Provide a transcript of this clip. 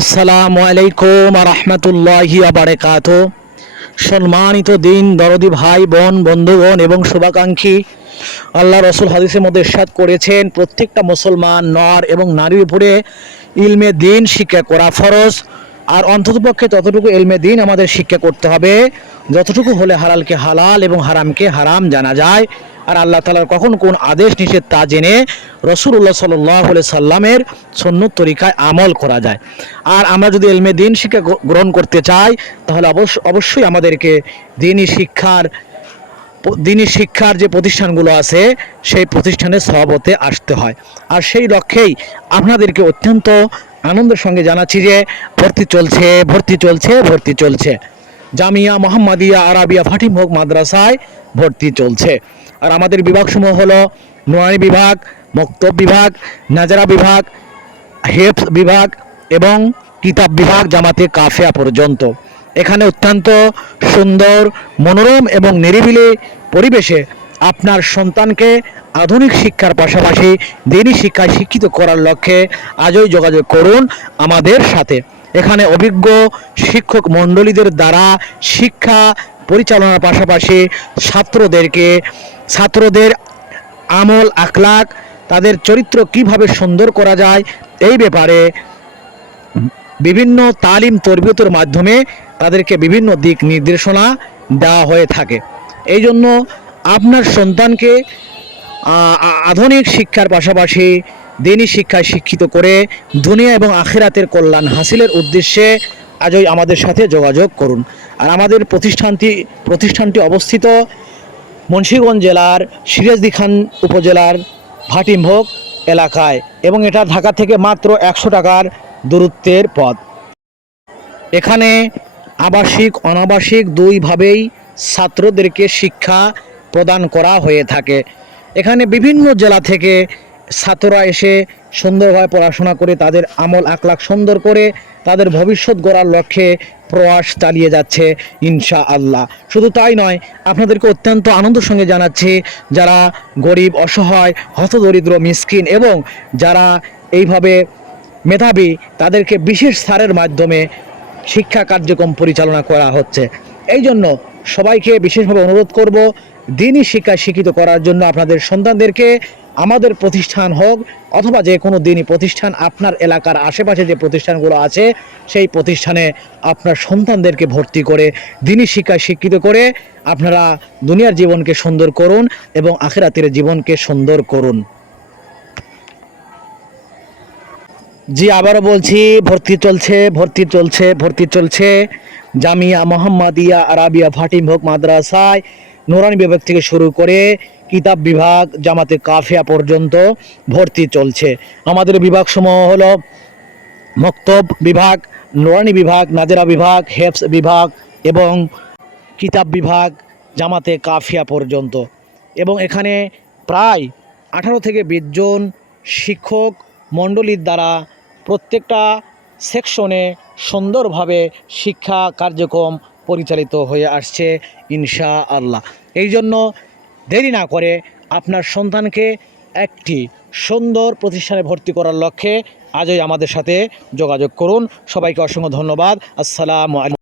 আসসালামু আলাইকুম রহমতুল্লাহি বারাকাতু। সম্মানিত দিন দরদি ভাই বোন বন্ধুগণ এবং শুভাকাঙ্ক্ষী, আল্লাহ রসুল হাদিসের মধ্যে ইরশাদ করেছেন, প্রত্যেকটা মুসলমান নর এবং নারীর উপরে ইলমে দিন শিক্ষা করা ফরজ। আর অন্ততপক্ষে ততটুকু ইলমে দিন আমাদের শিক্ষা করতে হবে যতটুকু হলে হালালকে হালাল এবং হারামকে হারাম জানা যায়। আর আল্লাহ তাআলার কখন কোন আদেশ নিষেধ তা জেনে রাসূলুল্লাহ সাল্লাল্লাহু আলাইহি সাল্লামের সুন্নত তরিকায় আমল করা যায়। আর আমরা যদি ইলমে দিন শিক্ষা গ্রহণ করতে চাই, তাহলে অবশ্যই আমাদেরকে দিনী শিক্ষার যে প্রতিষ্ঠানগুলো আছে সেই প্রতিষ্ঠানে সহবতে আসতে হয়। আর সেই লক্ষ্যেই আপনাদেরকে অত্যন্ত আনন্দের সঙ্গে জানাচ্ছি যে ভর্তি চলছে জামিয়া মোহাম্মদিয়া আরাবিয়া ফাটিমহক মাদ্রাসায় ভর্তি চলছে। আর আমাদের বিভাগসমূহ হলো নুরানি বিভাগ, মক্তব বিভাগ, নাজারা বিভাগ, হেফজ বিভাগ এবং কিতাব বিভাগ জামাতে কাফিয়া পর্যন্ত। এখানে অত্যন্ত সুন্দর, মনোরম এবং নিরিবিলি পরিবেশে আপনার সন্তানকে আধুনিক শিক্ষার পাশাপাশি দিনী শিক্ষায় শিক্ষিত করার লক্ষ্যে আজই যোগাযোগ করুন আমাদের সাথে। এখানে অভিজ্ঞ শিক্ষক মণ্ডলীদের দ্বারা শিক্ষা পরিচালনার পাশাপাশি ছাত্রদের আমল আখলাক, তাদের চরিত্র কিভাবে সুন্দর করা যায় এই ব্যাপারে বিভিন্ন তালিম তরবিয়তের মাধ্যমে তাদেরকে বিভিন্ন দিক নির্দেশনা দেওয়া হয়ে থাকে। এই জন্য আপনার সন্তানকে আধুনিক শিক্ষার পাশাপাশি দিনী শিক্ষায় শিক্ষিত করে দুনিয়া এবং আখিরাতের কল্যাণ হাসিলের উদ্দেশ্যে আজই আমাদের সাথে যোগাযোগ করুন। আর আমাদের প্রতিষ্ঠানটি অবস্থিত মুন্সিগঞ্জ জেলার সিরাজদি খান উপজেলার ভাটিমভোগ এলাকায় এবং এটা ঢাকা থেকে মাত্র 100 টাকার দূরত্বের পথ। এখানে আবাসিক অনাবাসিক দুইভাবেই ছাত্রদেরকে শিক্ষা প্রদান করা হয়ে থাকে। এখানে বিভিন্ন জেলা থেকে ছাত্ররা এসে সুন্দরভাবে পড়াশোনা করে তাদের আমল আখলাক সুন্দর করে তাদের ভবিষ্যৎ গড়ার লক্ষ্যে প্রয়াস চালিয়ে যাচ্ছে ইনশাআল্লাহ। শুধু তাই নয়, আপনাদেরকে অত্যন্ত আনন্দের সঙ্গে জানাচ্ছি, যারা গরিব, অসহায়, হতদরিদ্র, মিসকিন এবং যারা এইভাবে মেধাবী, তাদেরকে বিশেষ ছাড়ের মাধ্যমে শিক্ষা কার্যক্রম পরিচালনা করা হচ্ছে। এই জন্য সবাইকে বিশেষভাবে অনুরোধ করব, দিনী শিক্ষায় শিক্ষিত করার জন্য আপনাদের সন্তানদেরকে আমাদের প্রতিষ্ঠান হোক অথবা যে কোনো দিনী প্রতিষ্ঠান, আপনার এলাকার আশেপাশে যে প্রতিষ্ঠানগুলো আছে সেই প্রতিষ্ঠানে আপনার সন্তানদেরকে ভর্তি করে দিনী শিক্ষায় শিক্ষিত করে আপনারা দুনিয়ার জীবনকে সুন্দর করুন এবং আখিরাতের জীবনকে সুন্দর করুন। জি, আবারও বলছি, ভর্তি চলছে জামিয়া মোহাম্মদিয়া আরাবিয়া ফাটিমহক মাদ্রাসায় নুরানি বিভাগ থেকে শুরু করে কিতাব বিভাগ জামাতে কাফিয়া পর্যন্ত ভর্তি চলছে। আমাদের বিভাগসমূহ হলো মক্তব বিভাগ, নুরানি বিভাগ, নাজেরা বিভাগ, হেফজ বিভাগ এবং কিতাব বিভাগ জামাতে কাফিয়া পর্যন্ত। এবং এখানে প্রায় 18 থেকে 20 জন শিক্ষক মণ্ডলীর দ্বারা প্রত্যেকটা সেকশনে সুন্দরভাবে শিক্ষা কার্যক্রম পরিচালিত হয়ে আসছে ইনশাআল্লাহ। এই জন্য দেরি না করে আপনার সন্তানকে একটি সুন্দর প্রতিষ্ঠানে ভর্তি করার লক্ষ্যে আজই আমাদের সাথে যোগাযোগ করুন। সবাইকে অসংখ্য ধন্যবাদ। আসসালামু আলাইকুম।